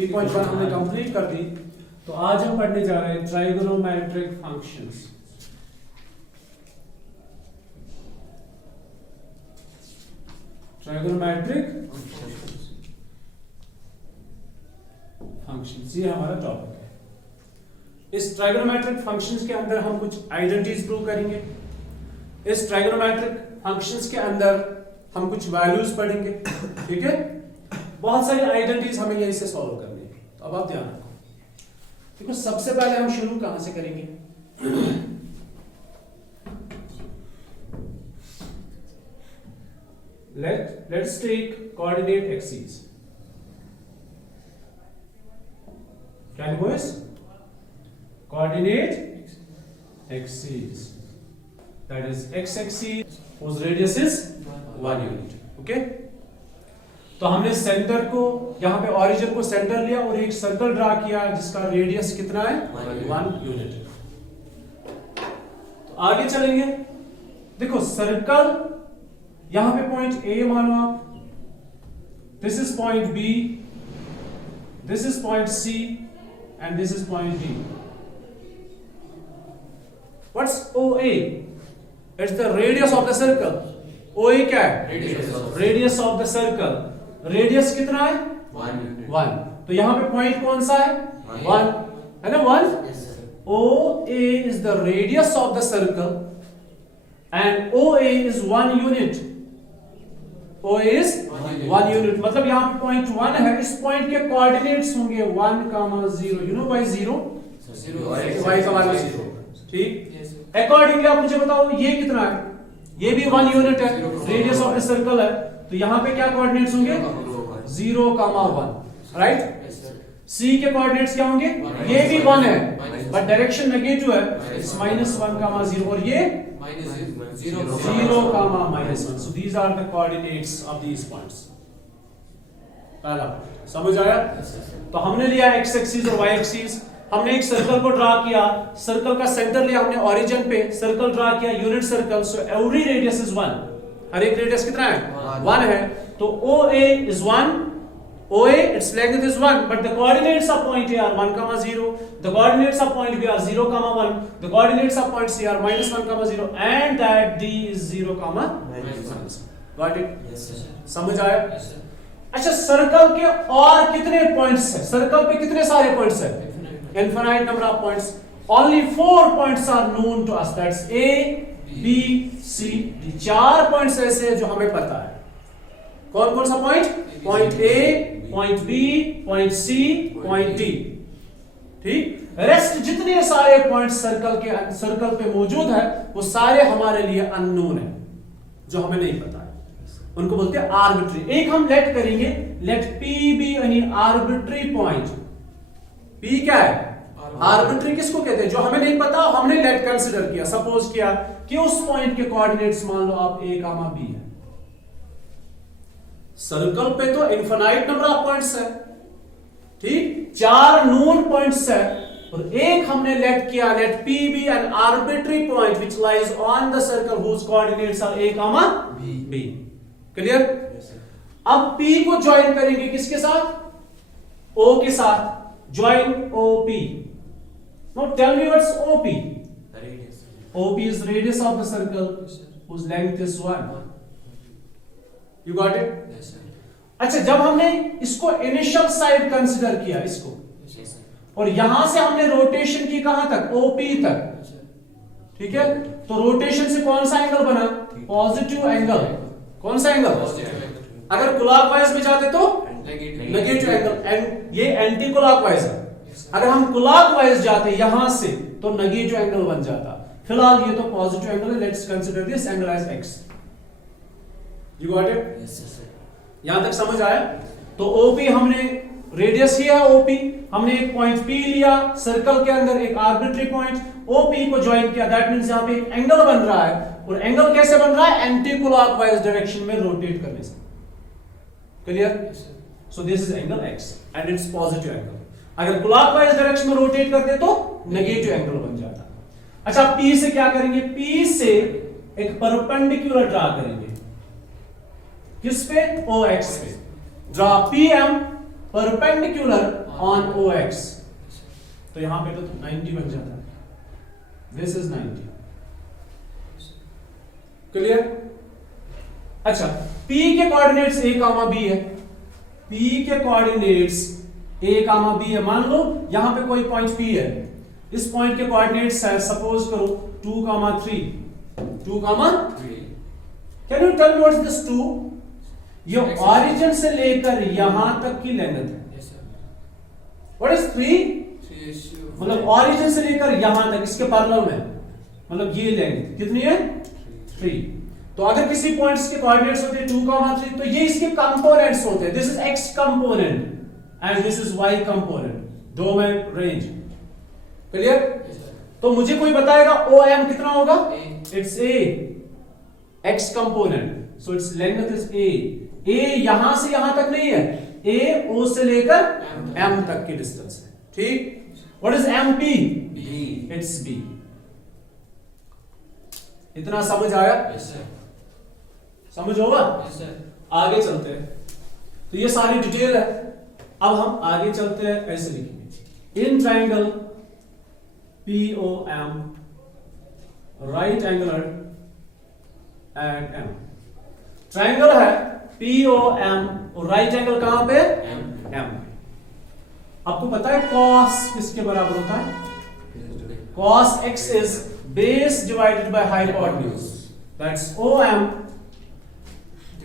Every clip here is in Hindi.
3.1 हमने कंप्लीट कर दी। तो आज हम पढ़ने जा रहे हैं ट्राइगोनोमेट्रिक फंक्शंस। ट्राइगोनोमेट्रिक फंक्शंस, ये हमारा टॉपिक है। इस ट्राइगोनोमेट्रिक फंक्शंस के अंदर हम कुछ आइडेंटिटीज प्रूव करेंगे। इस ट्राइगोनोमेट्रिक फंक्शंस के अंदर हम कुछ वैल्यूज पढ़ेंगे, ठीक है। बहुत सारी आइडेंटिटीज हमें यहीं से सॉल्व करनी है। तो अब आप ध्यान रखो, देखो सबसे पहले हम शुरू कहां से करेंगे? let's take coordinate axes. Can you boys? Coordinate axes, that is x-axis whose radius is 1 unit. Okay? तो हमने सेंटर को, यहां पे ऑरिजिन को सेंटर लिया और एक सर्कल ड्रा किया जिसका रेडियस कितना है? 1 यूनिट। तो आगे चलेंगे, देखो सर्कल यहां पे पॉइंट ए मानो आप, this is point B, this is point C and this is point D. What's OA? It's the radius of the circle. OA क्या है? Radius of the circle. Radius कितना है? 1। तो यहां पे पॉइंट कौन सा है? 1 है ना, 1। OA is the radius of the circle and OA is 1 unit. OA is 1 unit, मतलब यहां पे पॉइंट 1 है। इस पॉइंट के कोऑर्डिनेट्स होंगे 1, 0। यू नो बाय 0 y का वैल्यू 0, ठीक। अकॉर्डिंगली आप मुझे बताओ ये कितना है? ये भी 1 यूनिट है, रेडियस ऑफ द सर्कल है। तो यहां पे क्या कोऑर्डिनेट्स होंगे? 0, 1, राइट। C के कोऑर्डिनेट्स क्या होंगे? ये भी 1 है बट डायरेक्शन नेगेटिव है, इट्स -1, 0 और ये -0, -1। So these are the coordinates of these points. पहला समझ आया? तो हमने लिया x एक्सिस और y एक्सिस, हमने एक सर्कल को ड्रा किया, सर्कल का सेंटर लिया हमने ओरिजिन पे, सर्कल ड्रा किया, unit circle. So every radius is 1, हर एक रेडियस कितना है? 1 है। तो OA is 1, OA its length is 1, but the coordinates of point A are 1, 0, the coordinates of point B are 0, 1, the coordinates of point C are -1, 0 and that D is 0, -1। Got it? Yes sir। समझ आया? Yes sir। अच्छा, सर्कल के और कितने पॉइंट्स हैं? सर्कल पे कितने सारे पॉइंट्स हैं? Infinite number of points. Only 4 points are known to us. That's A, B, C, D. 4 points ऐसे हैं जो हमें पता है। कौन कौन सा point? Point A, point B, point C, point D, ठीक। रेस्ट जितने सारे पॉइंट्स सर्कल पे मौजूद है वो सारे हमारे लिए अननोन है, जो हमें नहीं पता है। उनको बोलते हैं आर्बिट्री। एक हम लेट करेंगे, late P be any arbitrary point। P क्या है? आर्बिट्री किसको कहते हैं? जो हमें नहीं पता, हमने लेट कंसीडर किया, सपोज किया कि उस पॉइंट के कोऑर्डिनेट्स मान लो आप A, B है। सर्कल पे तो इनफिनाइट नंबर ऑफ पॉइंट्स है, ठीक। 4 नोन पॉइंट्स है और एक हमने लेट किया, late P be an arbitrary point which lies on the circle whose coordinates are A, B। Clear? अब P को ज्वाइन करेंगे किसके साथ? O के साथ। Join OP. Now tell me what's OP? The radius. OP is radius of the circle whose length is 1. You got it? Yes sir। अच्छा, जब हमने इसको इनिशियल साइड कंसीडर किया इसको, Yes sir। और यहां से हमने रोटेशन की कहां तक? OP तक, ठीक है। तो रोटेशन से कौन सा एंगल बना? Positive angle. कौन सा एंगल? अगर क्लॉकवाइज में जाते तो नेगेटिव एंगल, एंड ये एंटी क्लॉकवाइज है। अगर हम क्लॉकवाइज जाते यहां से तो नेगेटिव एंगल बन जाता। फिलहाल ये तो पॉजिटिव एंगल है, let's consider this angle as x। You got it? Yes sir। यहां तक समझ आया? तो OP हमने, रेडियस ही है OP, हमने एक पॉइंट P लिया, सर्कल के अंदर एक आर्बिट्री पॉइंट OP को ज्वाइन किया। दैट मींस यहां पे एक एंगल बन रहा है, और एंगल कैसे बन रहा है? एंटी क्लॉकवाइज डायरेक्शन में रोटेट करने से। Clear? So this is angle x and it's positive angle. अगर क्लॉकवाइज डायरेक्शन में रोटेट करते तो नेगेटिव एंगल बन जाता। अच्छा, P से क्या करेंगे? P से एक परपेंडिकुलर ड्रा करेंगे, किस पे? OX पे। Draw PM perpendicular on OX, तो यहां पे तो 90 बन जाता है, दिस इज 90, क्लियर। अच्छा, P के कोऑर्डिनेट्स a, b है, P के कोऑर्डिनेट्स a, b है। मान लो यहां पे कोई पॉइंट P है, इस पॉइंट के कोऑर्डिनेट्स है सपोज करो 2, 3, 2, 3। Can you tell me what is this 2? ये ऑरिजिन से लेकर यहां तक की लेंथ है। What is 3? मतलब ऑरिजिन से लेकर यहां तक इसके पैरेलल में, मतलब ये लेंथ कितनी है? 3। तो अगर किसी पॉइंट्स के कोऑर्डिनेट्स होते हैं 2, 3, तो ये इसके कंपोनेंट्स होते हैं। This is x component and this is y component, दो में रेंज, क्लियर। तो मुझे कोई बताएगा OM कितना होगा? It's a, x component, so its length is a यहां से यहां तक नहीं है, a O से लेकर M तक की डिस्टेंस है, ठीक। What is MP? It's B। इतना समझ आया? समझ होगा? आगे चलते हैं, तो ये सारी डिटेल है। अब हम आगे चलते हैं, ऐसे लिखेंगे in triangle POM right angular at M। Triangle है POM और राइट एंगल कहां पे? M। आपको पता है cos किसके बराबर होता है? Cos x is base divided by hypotenuse, that's OM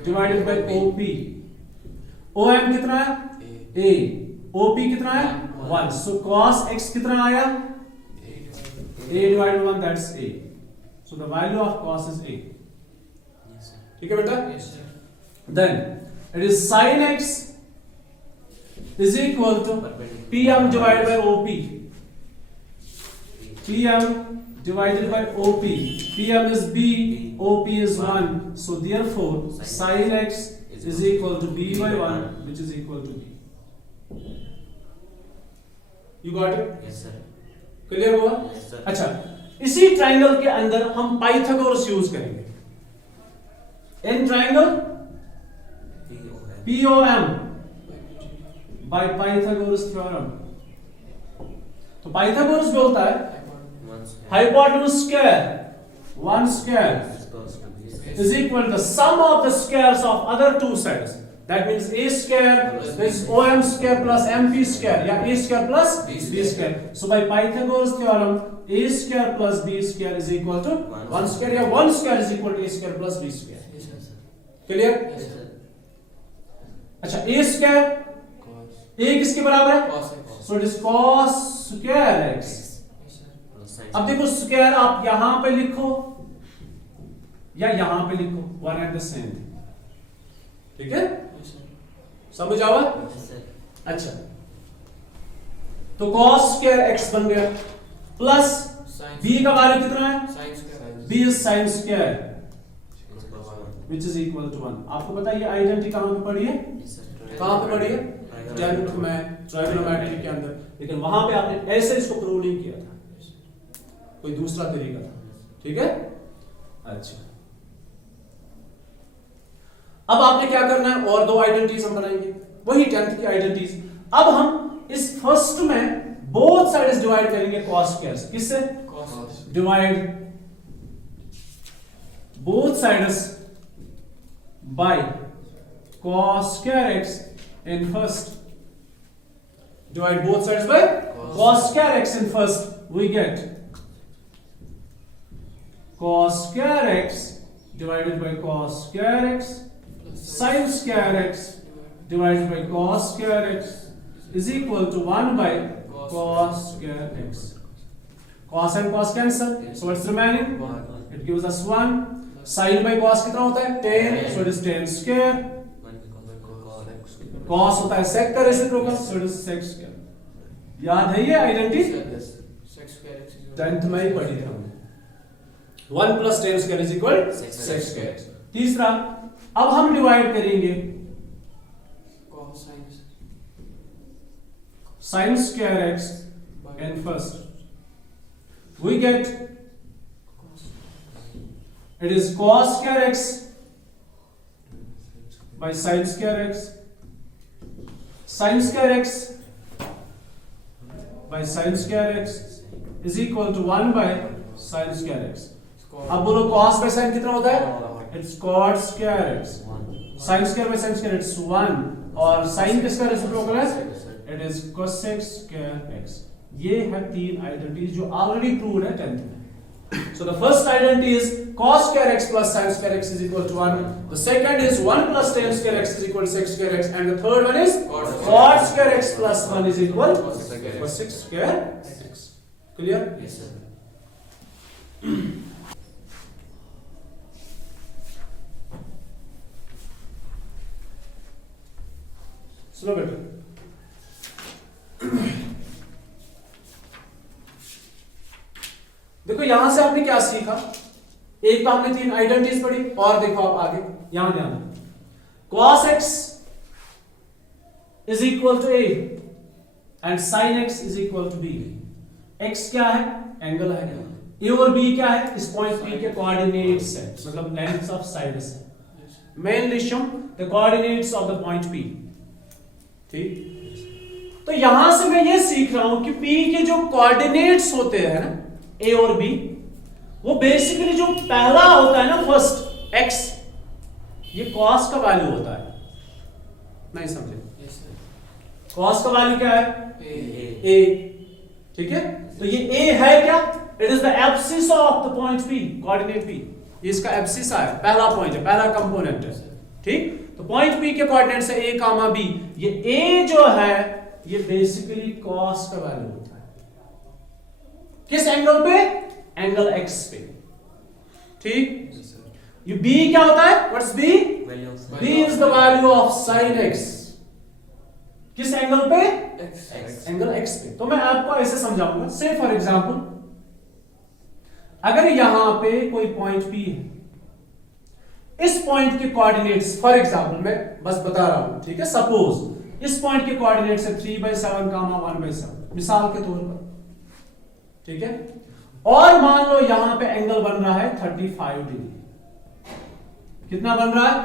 divided by OP। OM कितना है? A। OP कितना है? 1। so cos x कितना आया? A divided by 1, that's A। so the value of cos is A। ठीक है बेटा? then it is sin x is equal to PM divided by OP। PM divided by OP, PM is B, OP is 1, so therefore sin x is equal to B by 1, which is equal to B। You got it? Yes sir। Clear हुआ? Yes sir। अच्छा, इसी ट्राइंगल के अंदर हम पाइथागोरस यूज करेंगे। इन triangle POM by Pythagoras theorem। तो पाइथागोरस बोलता है hypotenuse square 1 square is equal to the sum of the squares of other two sides। That means A square is OM square plus MP square, या A square plus B square। So by Pythagoras theorem A square plus B square is equal to 1 square, या 1 square is equal to A square plus B square। Clear? अच्छा, A square A किसके बराबर है? So it is cos square x। अब देखो स्क्वायर आप यहां पे लिखो या यहां पे लिखो, वन एट द सेम, ठीक है? समझ आवा? अच्छा, तो cos स्क्वायर x बन गया प्लस b का वैल्यू कितना है? b is sin square which is equal to 1। आपको पता है ये आइडेंटिटी कहां पे पढ़ी है? कहां पे पढ़ी है? 10th में ट्राइगोनोमेट्री के अंदर, लेकिन वहां पे आपने ऐसे इसको प्रूव नहीं किया था, कोई दूसरा तरीका था, ठीक है? अच्छा, अब आपने क्या करना है? और दो आइडेंटिटीज हम बनाएंगे, वही 10th की आइडेंटिटीज। अब हम इस फर्स्ट में बोथ साइड्स डिवाइड करेंगे cos स्क्वायर से। किससे? Divide both sides by cos square x in first। divide both sides by cos square x in first, we get cos square x divided by cos square x sin square x divided by cos square x is equal to 1 by cos square x। cos and cos cancel, so what's remaining? It gives us 1। sin by cos कितना होता है? 10, so it is 10 square। cos होता है sec का reciprocal, so it is sec square। याद है ये आइडेंटिटी? 10th में ही पढ़ी थी हमने। 1 plus 10 square is equal sec square। तीसरा, अब हम डिवाइड करेंगे sin square x in first, we get it is cos square x by sin square x। sin square x by sine square x is equal to 1 by sine square x. अब बोलो cos बाय साइन कितना होता है? It's cot square x. Sine square by sine square it's 1 और साइन किसका रेसिप्रोकल है? It is cosec square x. ये है तीन आइडेंटिटीज जो ऑलरेडी प्रूव्ड है 10th में। So the first identity is cos square x plus sin square x is equal to 1. The second is 1 plus tan square x is equal to sec square x, and the third one is cot square x plus 1 is equal to cosec square x. Clear? Yes, sir. सुनो बेटा, देखो यहां से आपने क्या सीखा? एक तो हमने तीन आइडेंटिटीज पढ़ी और देखो आप आगे यहां ध्यान दो। cos x is equal to a and sin x is equal to b। x क्या है? एंगल है। a और b क्या है? इस पॉइंट p के कोऑर्डिनेट्स है, मतलब लेंथ्स ऑफ साइड्स है। Mainly show the coordinates of the point p। ठीक, तो यहां से मैं ये सीख रहा हूं कि p के जो कोऑर्डिनेट्स होते हैं ना A और B, वो बेसिकली जो पहला होता है ना फर्स्ट x, ये cos का वैल्यू होता है। नहीं समझे? cos का वैल्यू क्या है? A। ठीक है, तो ये A है क्या? It is the abscess of the point P, coordinate P। ये इसका एब्सिस है, पहला पॉइंट है, पहला कंपोनेंट है। ठीक, तो पॉइंट P के कोऑर्डिनेट से A कामा B, ये A जो है ये बेसिकली cos का वैल्यू होता है। किस एंगल पे? एंगल x पे। ठीक, ये b क्या होता है? What's b? b is the value of sin x। किस एंगल पे? एंगल x पे। तो मैं आपको ऐसे समझाऊंगा। से फॉर एग्जांपल, अगर यहां पे कोई पॉइंट p है, इस पॉइंट के कोऑर्डिनेट्स फॉर एग्जांपल मैं बस बता रहा हूं, ठीक है, सपोज इस पॉइंट के कोऑर्डिनेट्स है 3/7 कामा 1/7 मिसाल के तौर पर। ठीक है, और मान लो यहां पे एंगल बन रहा है 35 डिग्री। कितना बन रहा है?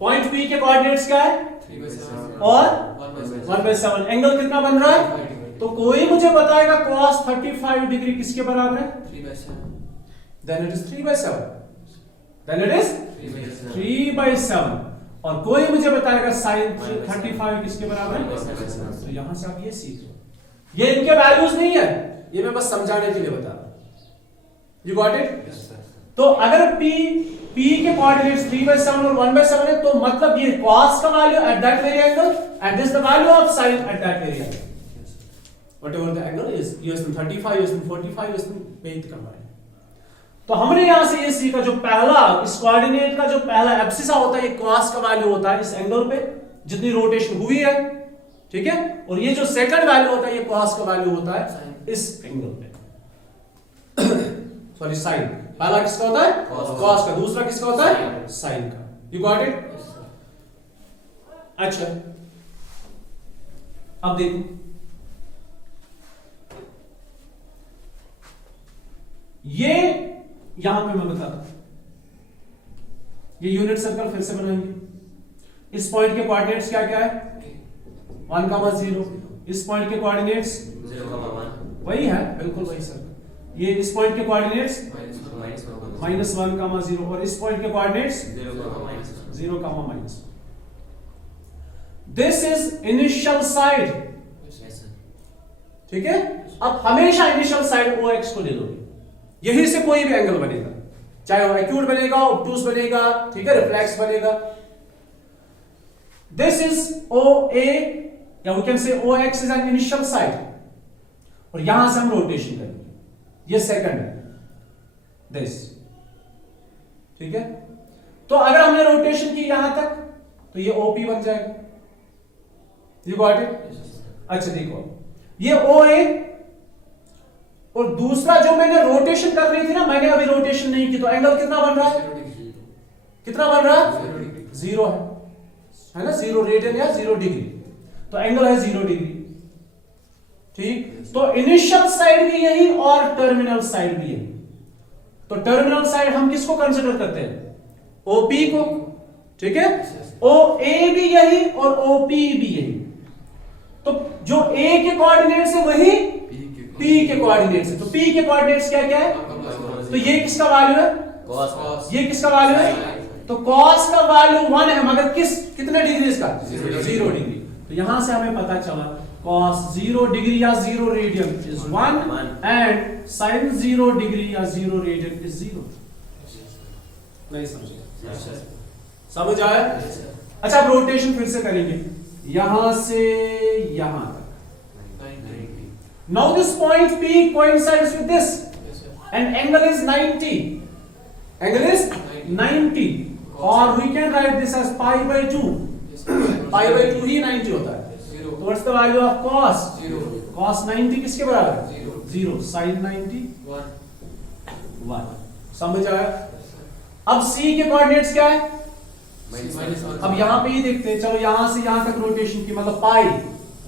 पॉइंट P के कोऑर्डिनेट्स क्या है? 3/7 और 1/7। एंगल कितना बन रहा है? तो कोई मुझे बताएगा cos 35 डिग्री किसके बराबर है? 3/7। Then it is 3/7। Then it is 3/7। और कोई मुझे बताएगा sin 35 किसके बराबर है? तो यहां से आप ये सीख लो, ये इनके वैल्यूज नहीं है, ये मैं बस समझाने के लिए बता रहा हूं। You got it? तो अगर p के कोऑर्डिनेट्स 3/7 और 1/7 है, तो मतलब ये cos का value at that very angle and this the value of sin at that very angle, whatever the angle is. ये इसमें 35, इसमें 45, इसमें बेहद करना है। तो हमने यहां से ये सीखा, जो पहला इस कोऑर्डिनेट का जो पहला एब्सिसा होता है, ये cos का वैल्यू होता है इस एंगल पे जितनी रोटेशन हुई है। ठीक है, और ये जो सेकंड वैल्यू होता है, ये cos का वैल्यू होता है इस एंगल पे। Sorry, sine. पहला किसका होता है? cos का। दूसरा किसका होता है? साइन का। You got it? अच्छा, अब देखो, ये यहां पे मैं बताता हूं, ये यूनिट सर्कल फिर से बनाएंगे। इस पॉइंट के कोऑर्डिनेट्स क्या क्या है? 1,0। इस पॉइंट के कोऑर्डिनेट्स 0,1 वही है, बिल्कुल वही सर। ये इस पॉइंट के कोऑर्डिनेट्स -1,0 और इस पॉइंट के coordinates 0,-1। This is initial side. ठीक है, अब हमेशा इनिशियल साइड OX को ले लोगे, यहीं से कोई भी एंगल बनेगा, चाहे वो एक्यूट बनेगा, ऑब्टूस बनेगा, ठीक है, रिफ्लेक्स बनेगा। दिस इज OA या we can say OX is an initial side, और यहां से हम रोटेशन करेंगे, ये सेकंड है दिस। ठीक है, तो अगर हमने रोटेशन की यहां तक, तो ये OP बन जाएगा। You got it? अच्छा देखो, ये OA और दूसरा जो मैंने रोटेशन कर रही थी ना, मैंने अभी रोटेशन नहीं की, तो एंगल कितना बन रहा है? कितना बन रहा है? 0 है ना, 0 रेडियन या 0 डिग्री, तो एंगल है 0 डिग्री। ठीक, तो इनिशियल साइड भी यही और टर्मिनल साइड भी यही। तो टर्मिनल साइड हम किसको कंसीडर करते हैं? OP को। ठीक है, OA भी यही और OP भी यही। तो जो A के कोऑर्डिनेट्स है वही P के कोऑर्डिनेट्स है। तो P के कोऑर्डिनेट्स क्या क्या है? तो ये किसका वैल्यू है? cos ये किसका वैल्यू है? तो cos का वैल्यू 1 है, मगर कितने डिग्री इसका? 0 डिग्री। तो यहां से हमें पता चला cos 0 डिग्री या 0 radian is 1 and sin 0 degree या 0 रेडियन इज 0। नहीं समझे? समझ आया? अच्छा, अब रोटेशन फिर से करेंगे यहां से यहां तक। Now this point P coincides with this and angle is 90. Angle is 90 or we can write this as pi by 2. Pi by 2 ही 90 होता है। So what's the value of cos? Cos 90 किसके बराबर है? 0. Sin 90 1। समझ आया? अब C के कोऑर्डिनेट्स क्या है? अब यहां पे ही देखते हैं। चलो यहां से यहां तक रोटेशन की, मतलब पाई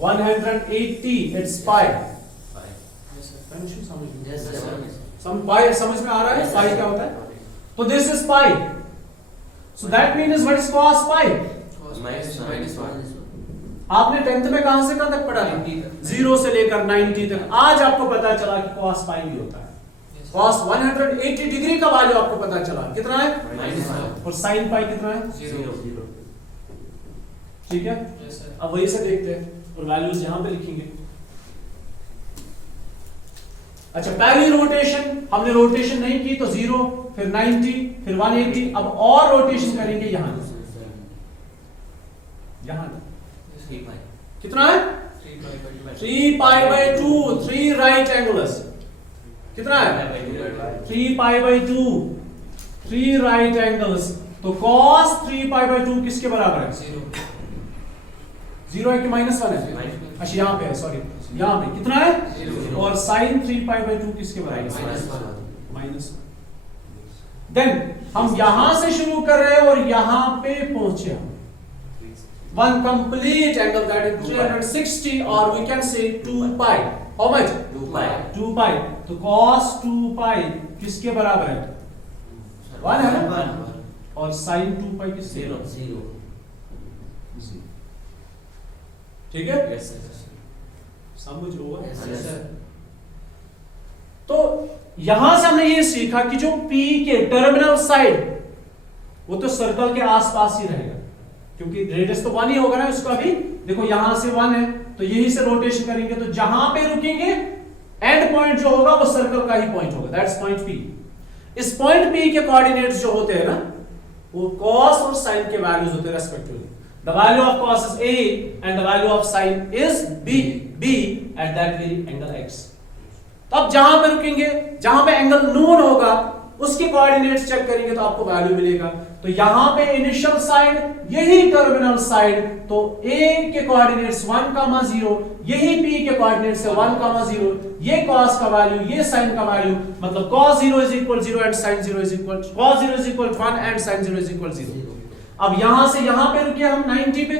180 इट्स पाई। समझ में आ रहा है पाई क्या होता है? तो this is pi, so that means what is cos पाई? आपने 10th में कहां से कहां तक पढ़ा था? 0 से लेकर 90 तक। आज आपको पता चला कि cos पाई भी होता है। cos 180 डिग्री का वैल्यू आपको पता चला कितना है? और sin पाई कितना है? 0। ठीक है, अब वही से देखते हैं और वैल्यूज यहां पे लिखेंगे। अच्छा, पहली रोटेशन हमने रोटेशन नहीं की तो 0, फिर 90, फिर 180। अब और रोटेशन करेंगे यहां कितना है? 3 पाई बाय 2, 3 राइट एंगुलस कितना है? 3 पाई बाय 2, 3 राइट एंगल्स। तो cos 3 पाई बाय 2 किसके बराबर है? 0 है कि -1 है? अच्छा, यहाँ पे है, सॉरी, यहाँ पे कितना है? 0। और sin 3 पाई बाय 2 किसके बराबर है? -1। देन हम यहां से शुरू कर रहे हैं और यहां पे पहुंचे हम। One complete angle, that is 360, or we can say 2 pi. How much? 2 pi. 2 pi. तो cos 2 pi किसके बराबर है? 1 है ना? और sin 2 pi किसके? 0। ठीक है? Yes sir. समझ हुआ? Yes sir. तो यहां से हमने ये सीखा कि जो P के टर्मिनल साइड वो तो सर्कल के आसपास ही रहेगा, क्योंकि रेडियस तो 1 ही होगा ना उसका भी। देखो यहां से 1 है तो यही से रोटेशन करेंगे, तो जहां पे रुकेंगे एंड पॉइंट जो होगा वो सर्कल का ही पॉइंट होगा, दैट्स पॉइंट P। इस पॉइंट P के कोऑर्डिनेट्स जो होते हैं ना वो cos और sin के वैल्यूज होते हैं respectively. The value of cos is A and the value of sin is B at that very angle X। तो अब जहां पे रुकेंगे, जहां पे एंगल नून होगा उसके कोऑर्डिनेट्स चेक करेंगे तो आपको वैल्यू मिलेगा। तो यहां पे इनिशियल साइड, यही टर्मिनल साइड, तो A के कोऑर्डिनेट्स 1,0, यही P के कोऑर्डिनेट्स है 1,0, ये cos का वैल्यू, ये sin का वैल्यू, मतलब cos 0 is equal 0 and sin 0 is equal, cos 0 is equal 1 and sin 0 is equal 0। अब यहां से यहां पे रुके हम 90 पे,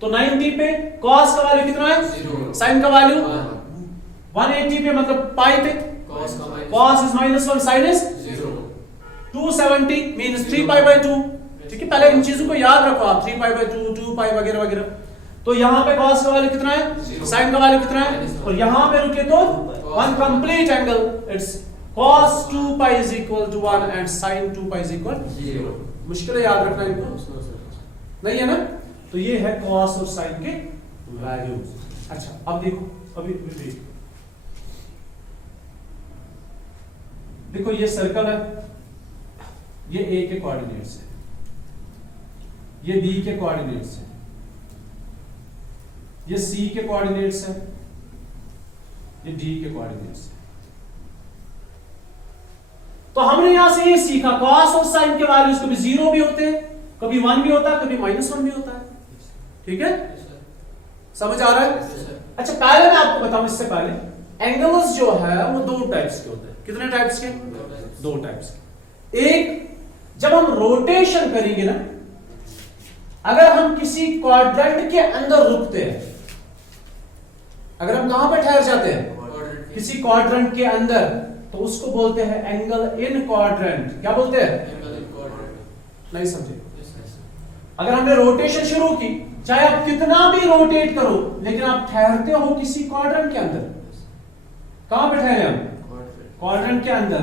तो 90 पे cos का वैल्यू कितना है? 0। sin का वैल्यू 180 पे, मतलब पाई पे cos is -1, sin is 0। 270 means 3 pi by 2। ठीक है, पहले इन चीजों को याद रखो आप, 3 पाई बाय 2, 2 पाई वगैरह वगैरह। तो यहां पे cos का वैल्यू कितना है? sin का वैल्यू कितना है? और यहां पे रुके तो one complete angle, it's cos 2 pi is equal to 1 and sin 2 pi is equal 0। मुश्किल है याद रखना इनको, नहीं है ना? तो ये है cos और sin के वैल्यूज। अच्छा, अब देखो, अभी देखो ये सर्कल है, ये A के कोऑर्डिनेट्स है, ये B के कोऑर्डिनेट्स है, ये C के कोऑर्डिनेट्स है, ये D के कोऑर्डिनेट्स है। तो हमने यहां से ये सीखा cos और sin के वैल्यूज कभी 0 भी होते हैं, कभी 1 भी होता है, कभी -1 भी होता है। ठीक है, समझ आ रहा है? अच्छा, पहले मैं आपको बताऊं, इससे पहले एंगल्स जो है वो 2 टाइप्स के होते हैं। कितने टाइप्स के? 2 टाइप्स के। एक, जब हम रोटेशन करेंगे ना, अगर हम किसी क्वाड्रेंट के अंदर रुकते हैं, अगर हम कहां पर ठहर जाते हैं? किसी क्वाड्रेंट के अंदर, तो उसको बोलते हैं एंगल इन क्वाड्रेंट। क्या बोलते हैं? नहीं समझे? अगर हमने रोटेशन शुरू की, चाहे आप कितना भी रोटेट करो, लेकिन आप ठहरते हो किसी क्वाड्रेंट के अंदर। कहां पे ठहरे हम? क्वाड्रेंट के अंदर।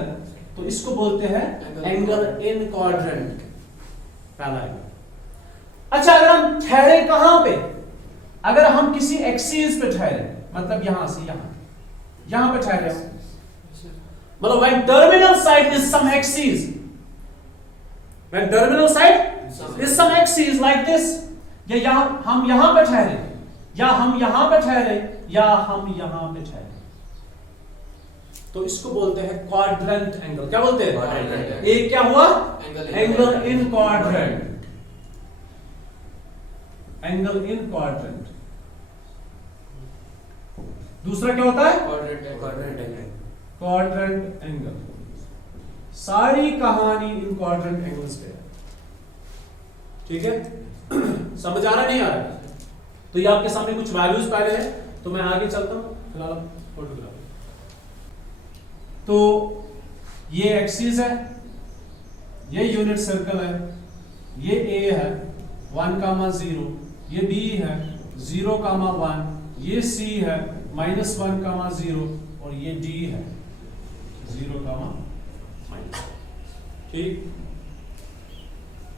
तो इसको बोलते हैं एंगल इन क्वाड्रेंट, पहला एंगल। अच्छा, अगर हम ठहरे कहां पे? अगर हम किसी एक्सिस पे ठहरे, मतलब यहां से यहां पे ठहरे हो, मतलब when terminal side is some axis, when terminal side is some axis like this, या हम यहां पे ठहरे, या हम यहां पे ठहरे, या हम यहां पे ठहरे, तो इसको बोलते हैं क्वाड्रेंट एंगल। क्या बोलते हैं? एक क्या हुआ? Angle in quadrant, angle in quadrant. दूसरा क्या होता है? Quadrant angle. सारी कहानी इन क्वाड्रेंट एंगल्स पे है। ठीक है? समझ आ रहा नहीं आ रहा? तो ये आपके सामने कुछ वैल्यूज पहले है, तो मैं आगे चलता हूं। फिलहाल फोटोग्राफ, तो ये एक्सिस है, ये यूनिट सर्कल है, ये ए है 1,0, ये बी है 0,1, ये सी है -1,0 और ये डी है 0, ठीक।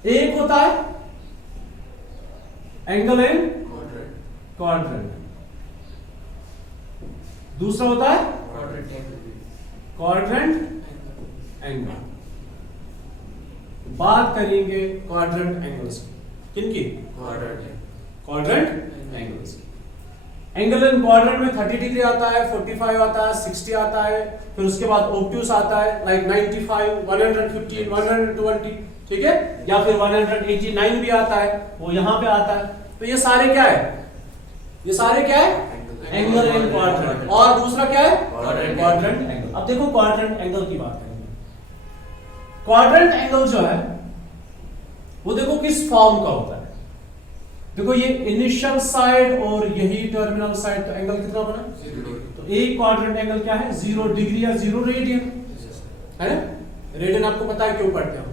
एक होता है एंगल इन क्वाड्रेंट, दूसरा होता है क्वाड्रेंट एंगल। बात करेंगे क्वाड्रेंट एंगल्स की। किनकी? क्वाड्रेंट एंगल्स की। एंगल इन क्वाड्रेंट में 30 डिग्री आता है, 45 आता है, 60 आता है, फिर उसके बाद ऑब्ट्यूस आता है लाइक 95, 115, 120, ठीक है, या फिर 189 भी आता है, वो यहां पे आता है। तो ये सारे क्या है? ये सारे क्या है? Angle in quadrant. और दूसरा क्या है? Quadrant angle. अब देखो क्वाड्रेंट एंगल की बात करेंगे। क्वाड्रेंट एंगल जो है वो देखो किस फॉर्म का होता है। देखो ये इनिशियल साइड और यही टर्मिनल साइड, तो एंगल कितना बना? तो एक क्वाड्रेंट एंगल क्या है? 0 डिग्री या 0 रेडियन, है ना? रेडियन आपको पता है क्यों पढ़ते हैं?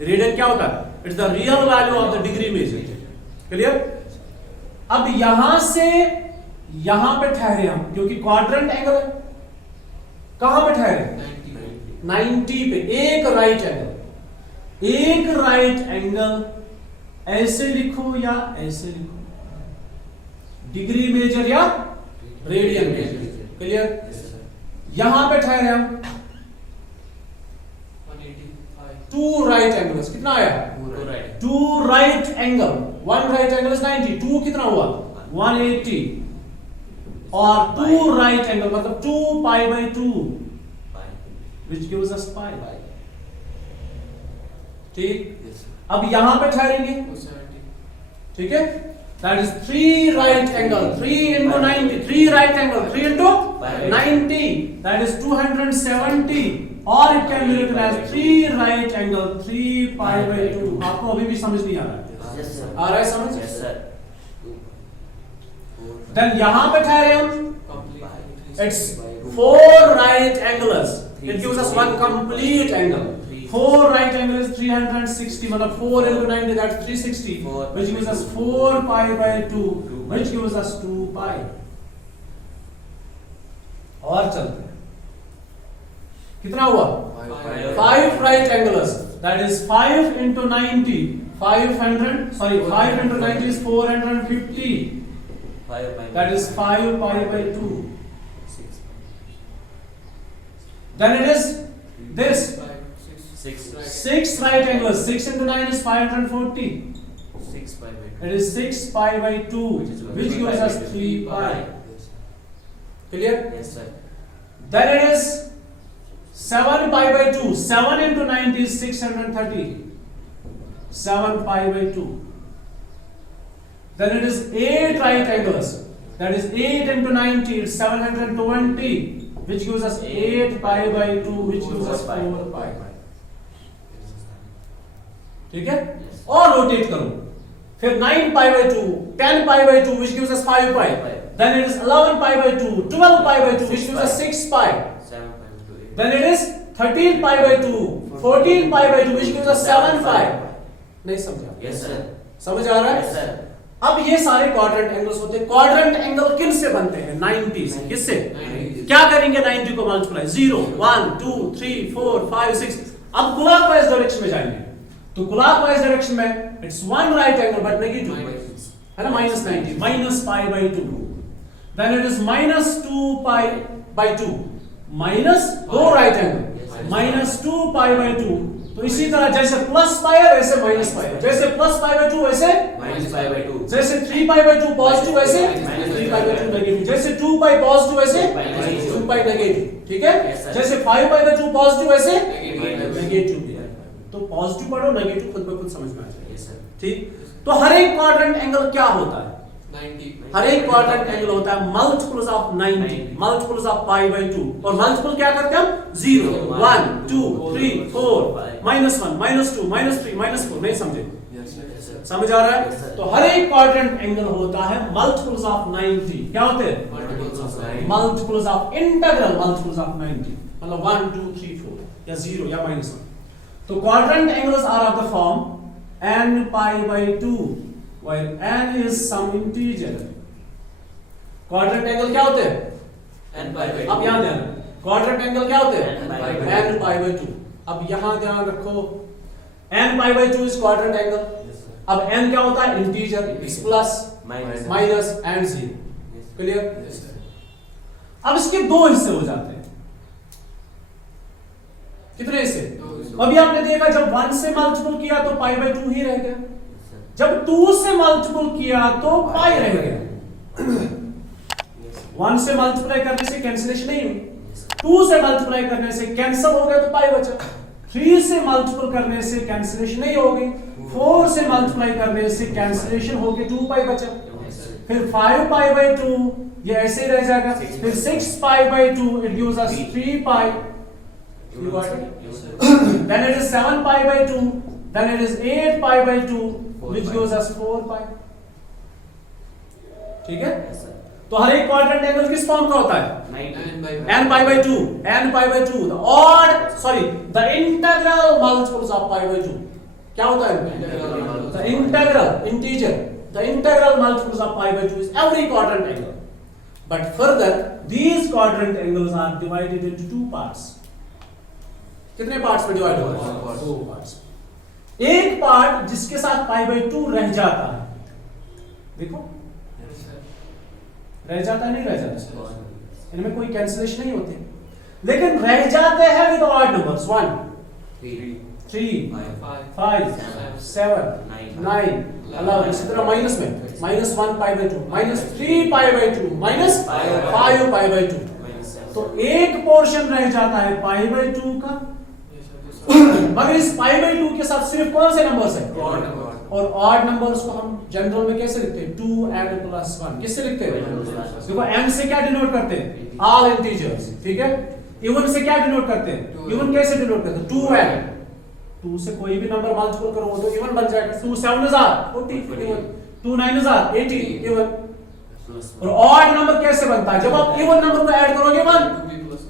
रेडियन क्या होता है? It's the real value of the degree measure. Clear? अब यहां से यहां पे ठहरे हम, क्योंकि क्वाड्रेंट एंगल है। कहां पे ठहरे? 90 पे। एक राइट एंगल, एक राइट एंगल ऐसे लिखो या ऐसे लिखो, डिग्री मेजर या रेडियन मेजर। क्लियर? यहां पे ठहरे हम 2 राइट एंगल्स। कितना आया? 2 right angle, 1 right angle is 90, 2 कितना हुआ? 180, और 2 राइट एंगल मतलब 2π/2 which gives us pi। ठीक, अब यहां पे ठहरेंगे, ठीक है, that is 3 right angle, 3 into 90, 3 right angle, 3 into 90, that is 270, or it can be written as 3 right angle 3π/2। आपको अभी भी समझ नहीं आ रहा है? आ रहा है समझ? Then यहां पे ठहरे हम, it's 4 right angles, it gives us one complete angle। 4 right angle is 360, मतलब 4 into 90, that's 360, which gives us 4π/2, which gives us 2π। और चलते हैं, कितना हुआ? 5 right angles, that is 5 into 90, 5 into 90 is 450, that is 5π/2। Then it is this 6 right angles, 6 into 9 is 540, it is 6π/2, which gives us 3π। Clear? Yes sir। Then it is 7π/2, 7 into 90 is 630, 7π/2। Then it is 8 right angles, that is 8 into 90 is 720, which gives us 8π/2, which gives us 4π। ठीक है, और रोटेट करो, फिर 9π/2, 10π/2, which gives us 5π, then it is 11π/2, 12π/2, which gives us 6π, then it is 13π/2, 14π/2, which gives us 7π। नहीं समझा? Yes sir। समझ आ रहा है? Yes sir। अब ये सारे क्वाड्रेंट एंगल्स होते हैं। क्वाड्रेंट एंगल किन से बनते हैं? 90 से। किससे? क्या करेंगे 90 को मल्टीप्लाई? 0 1 2 3 4 5 6। अब क्लॉकवाइज डायरेक्शन में जाएंगे तो क्लॉकवाइज डायरेक्शन में it's one right angle but negative है ना, -90 minus pi by 2, then it is minus 2 pi by 2 minus दो right angle minus 2 pi by 2। तो इसी तरह जैसे प्लस पाई है वैसे माइनस पाई है, जैसे प्लस पाई बाई 2 वैसे माइनस पाई बाई 2, जैसे 3 पाई बाई 2 पॉजिटिव वैसे 3 पाई बाई 2 नेगेटिव, जैसे 2 पाई पॉजिटिव वैसे 2 पाई नेगेटिव। ठीक है, जैसे 5 पाई बाई 2 पॉजिटिव वैसे नेगेटिव। तो पॉजिटिव पढ़ो, नेगेटिव खुद ब खुद समझ में आ जाएगा। ठीक, तो हर एक क्वाड्रेंट एंगल क्या होता है? 90। हर एक क्वाड्रेंट एंगल होता है multiples of 90, multiples of pi by 2। और मल्टीपल क्या करते हैं हम? 0 1 2 3 4 -1 -2 -3 -4। नहीं समझे? समझ आ रहा है? तो हर एक क्वाड्रेंट एंगल होता है मल्टीपल्स ऑफ 90। क्या होते हैं? Multiples of integral multiples of 90, मतलब 1 2 3 4 या 0 या -1। तो quadrant angles are of the form n pi by 2 while n is some integer। Quadrant angle क्या होते हैं? n pi by 2। अब यहां ध्यान रखो, क्वाड्रेंट एंगल क्या होते हैं? n pi by 2। n pi by 2। अब यहां ध्यान रखो, n pi by 2 is quadrant angle. अब n क्या होता है? Integer, plus minus and 0। Clear? अब इसके दो हिस्से हो जाते हैं। कितने हिस्से? अभी आपने देखा जब 1 से मल्टीपल किया तो पाई बाई 2 ही रह गया, जब 2 से मल्टीपल किया तो पाई रह गया। 1 से मल्टीप्लाई करने से कैंसिलेशन नहीं हुई, 2 से मल्टीप्लाई करने से कैंसिल हो गया तो पाई बचा, 3 से मल्टीपल करने से कैंसिलेशन नहीं हो गई, 4 से मल्टीप्लाई करने से कैंसिलेशन हो गई, 2 पाई बचा। फिर 5 पाई बाई 2 ये ऐसे ही रह जाएगा, फिर 6 पाई by 2 it gives us 3 pi. You got it? Then it is 7 pi by 2, then it is 8 pi by 2, which gives us 4 pi। ठीक है? तो हर एक क्वाड्रेंट एंगल किस फॉर्म का होता है? n pi by 2, n pi by 2, the odd, sorry, the integral multiples of pi by 2। क्या होता है? The integral, integer, the integral multiples of pi by 2 is every quadrant angle। But further, these quadrant angles are divided into two parts। कितने पार्ट्स में डिवाइड होगा? 2 पार्ट्स। एक पार्ट जिसके साथ पाई बाई 2 रह जाता है, देखो रह जाता है, नहीं रह जाता, इनमें कोई कैंसिलेशन नहीं होती, लेकिन रह जाते हैं विद ऑड नंबर्स 1 3 5 7 9 11। इसी तरह माइनस में -1 पाई by 2, -3 pi by 2, -5 pi by 2। तो एक पोर्शन रह जाता है पाई बाई 2 का, मगर इस पाई बाई 2 के साथ सिर्फ कौन से नंबर्स हैं? और ऑड नंबर्स को हम जनरल में कैसे लिखते हैं? 2n + 1। किससे लिखते हैं? देखो n से क्या डिनोट करते हैं? All integers. ठीक है, इवन से क्या डिनोट करते हैं? इवन कैसे डिनोट करते हैं? 2n। 2 से कोई भी नंबर मल्टीपल करो तो इवन बन जाएगा। 2 7 40 इवन, 2 9 80 इवन। और ऑड नंबर कैसे बनता है? जब आप इवन नंबर को ऐड करोगे 1,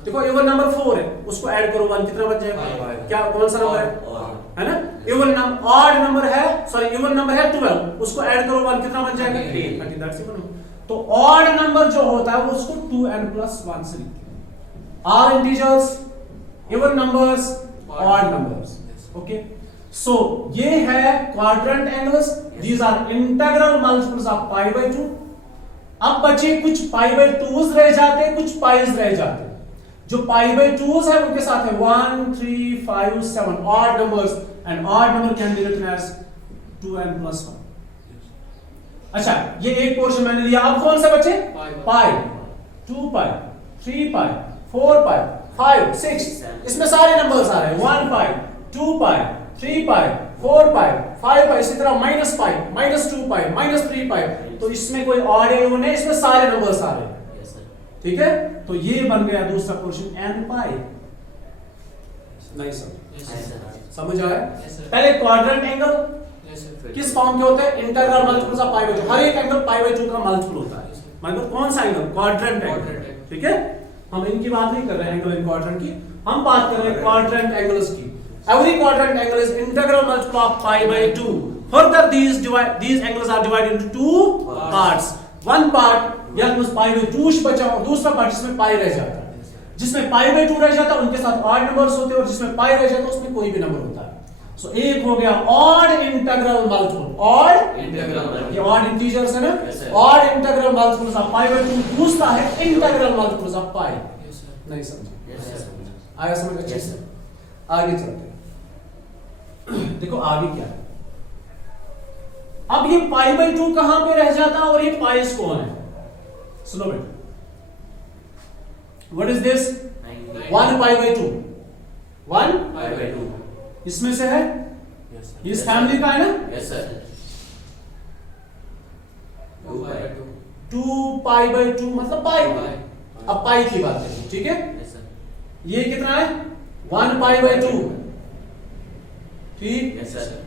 देखो इवन नंबर 4 है, उसको ऐड करो 1, कितना बन जाएगा? क्या कौन सा नंबर है ना? इवन नंबर, ऑड नंबर है, सॉरी इवन नंबर है 12, उसको ऐड करो 1, कितना बन जाएगा? 30। That's even. तो ऑड नंबर जो होता है वो उसको 2n + 1 से लिखते हैं। All integers, even numbers, odd numbers. Okay, so ये है quadrant angles, these are integral multiples of pi by 2। अब बचे कुछ पाई बाई 2s रह जाते हैं, कुछ पाइज रह जाते हैं। जो पाई बाई 2s है उनके साथ है 1 3 5 7 odd numbers, and odd number can be written as 2n + 1। अच्छा, ये एक पोर्शन मैंने लिया। अब कौन से बचे? पाई, 2 पाई, 3 पाई, 4 पाई, 5 6, इसमें सारे नंबर्स आ रहे हैं। 1 पाई, 2 पाई, 3 पाई, 4 पाई, 5 पाई, इसी तरह -2 पाई, -3 पाई। तो इसमें कोई ऑड या इवन नहीं, इसमें सारे नंबर्स आ रहे हैं। ठीक है, तो ये बन गया दूसरा पोर्शन n पाई। नहीं समझ आया? पहले क्वाड्रेंट एंगल किस फॉर्म के होते हैं? Integral multiples of pi by 2। हर एक एंगल पाई बाई 2 का मल्टीपल होता है। मतलब कौन सा एंगल? Quadrant angle. ठीक है, हम इनकी बात नहीं कर रहे हैं, एंगल इन क्वाड्रेंट की, हम बात कर रहे हैं क्वाड्रेंट एंगल्स की। Every quadrant angle is integral multiple of pi by 2 Further, these angles are divided into two parts. One part यह पाई बाई 2 बचा और दूसरा पार्ट जिसमें पाई रह जाता है. जिसमें पाई बाई 2 रह जाता है उनके साथ ऑड नंबर्स होते हैं और जिसमें पाई रह जाता है उसमें कोई भी नंबर होता है. सो एक हो गया ऑड इंटीग्रल मल्टीपल. ऑड ये ऑड इंटीजर्स है ना. Odd integral multiples of pi by 2. दूसरा है इंटीग्रल मल्टीपल्स ऑफ पाई. नहीं समझे? आया समझ अच्छे से? आगे चलते हैं. देखो आगे क्या है. अब ये पाई बाई 2 कहां पे रह जाता है और ये पाइस कौन है? सुनो बेटा. What is this? 1 pi by 2. 1 pi by 2. इसमें से है. इस फैमिली का है ना. Yes sir. 2 पाई बाई 2 मतलब पाई. अब पाई की बात करें. ठीक है. Yes sir. ये कितना है? 1 पाई बाई 2. ठीक. Yes sir.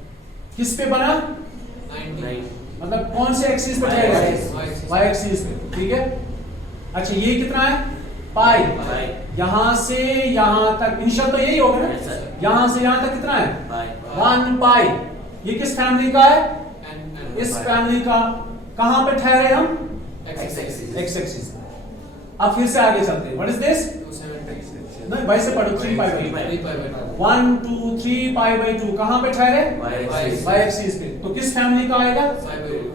किस पे बना? 9. मतलब कौन से एक्सिस पे ठहरेगा? y एक्सिस पे. ठीक है. अच्छा ये कितना है? पाई. यहां से यहां तक इनिशियल तो यही होगा ना. Yes, sir. यहां से यहां तक कितना है? पाई. 1 पाई. ये किस फैमिली का है? इस फैमिली का. कहां पे ठहरे हम? X axis. x axis. अब फिर से आगे चलते हैं. What is this? नहीं भाई से पढ़ो. 3 पाई बाई 1 2 3 पाई बाई 2 कहां पे ठहरे? y एक्सिस पे. तो किस फैमिली का आएगा?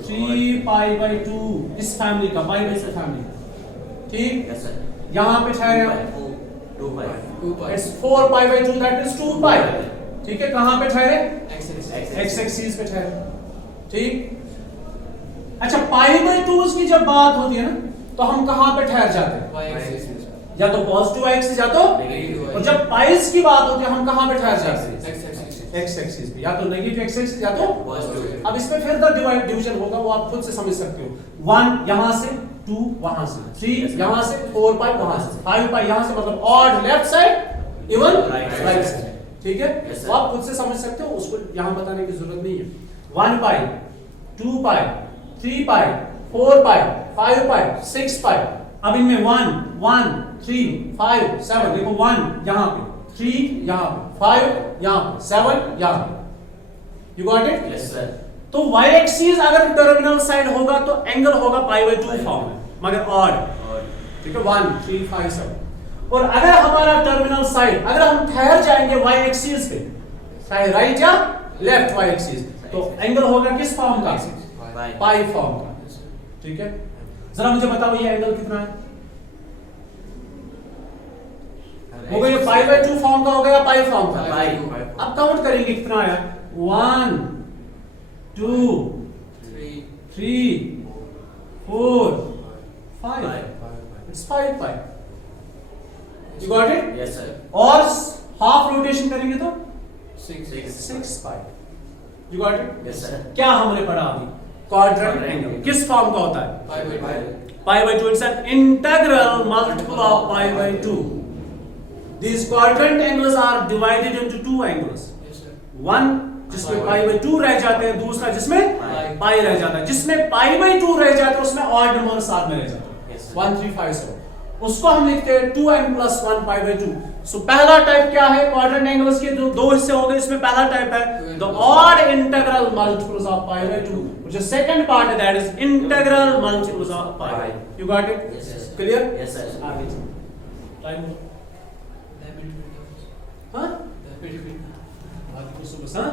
3 पाई बाई 2. इस फैमिली का. पाई बाई 2 फैमिली का. ठीक. Yes sir. यहां पे ठहरे हम. 2 pi. It's 4 pi by 2 that is 2 pi. ठीक है. कहां पे ठहरे? x एक्सिस पे ठहरे. ठीक. अच्छा पाई बाई 2 की जब बात होती है ना तो हम कहां पे ठहर जाते हैं? या तो पॉजिटिव एक्सिस या तो नेगेटिव. और जब पाइस की बात होती है हम कहां पे ठहर जाते हैं? X x एक्सिस पे. या तो नेगेटिव x एक्सिस या तो पॉजिटिव. अब इसमें फिर डिवीजन होगा वो आप खुद से समझ सकते हो. 1 यहां से 2 वहां से 3 यहां से 4 पाई वहां से 5 पाई यहां से मतलब odd left side even Right right side. Side. ठीक है. Yes, sir. तो आप खुद से समझ सकते हो उसको यहां बताने की जरूरत नहीं है. 1 पाई 2 पाई 3 पाई 4 पाई 5 पाई 6 पाई. अब इनमें 1 1 3 5 7 देखो 1 यहां पे 3 यहां पे 5 यहां पे 7 यहां पे. You got it? Yes sir. तो y एक्सिस अगर टर्मिनल साइड होगा तो एंगल होगा पाई बाई 2 फॉर्म में मगर ऑड. ठीक है. 1 3 5 7. और अगर हमारा टर्मिनल साइड अगर हम ठहर जाएंगे y एक्सिस पे चाहे राइट या लेफ्ट y एक्सिस तो एंगल होगा किस फॉर्म का? पाई फॉर्म का. ठीक है. जरा मुझे बताओ ये एंगल कितना है? हो गया. पाई बाई 2 फॉर्म का हो गया पाई फॉर्म का. पाई. अब काउंट करेंगे कितना आया. 1 2 3 4 5. It's 5 pi. You got it? Yes sir. और हाफ रोटेशन करेंगे तो 6. 6 pi. You got it? Yes sir. क्या हमने पढ़ा अभी? क्वाड्रेंट एंगल किस फॉर्म का होता है? पाई by 2. It's an integral multiple of pi by 2. These quadrant angles are divided into two angles. One जिसमें पाई बाई 2 रह जाते हैं दूसरा जिसमें पाई रह जाता है. जिसमें पाई बाई 2 रह जाते हैं उसमें ऑड नंबर साथ में रह जाते हैं. 1 3 5 7. उसको हम लिखते हैं 2n plus 1 पाई बाई 2. सो पहला टाइप क्या है? क्वाड्रेंट एंगल्स के जो दो हिस्से हो गए इसमें पहला टाइप है the odd integral multiples of pi by 2. जो सेकंड पार्ट है that is integral multiples of pi. You got it? Clear? Yes sir. आगे टाइम. हाँ? आगे कुछ बस. हाँ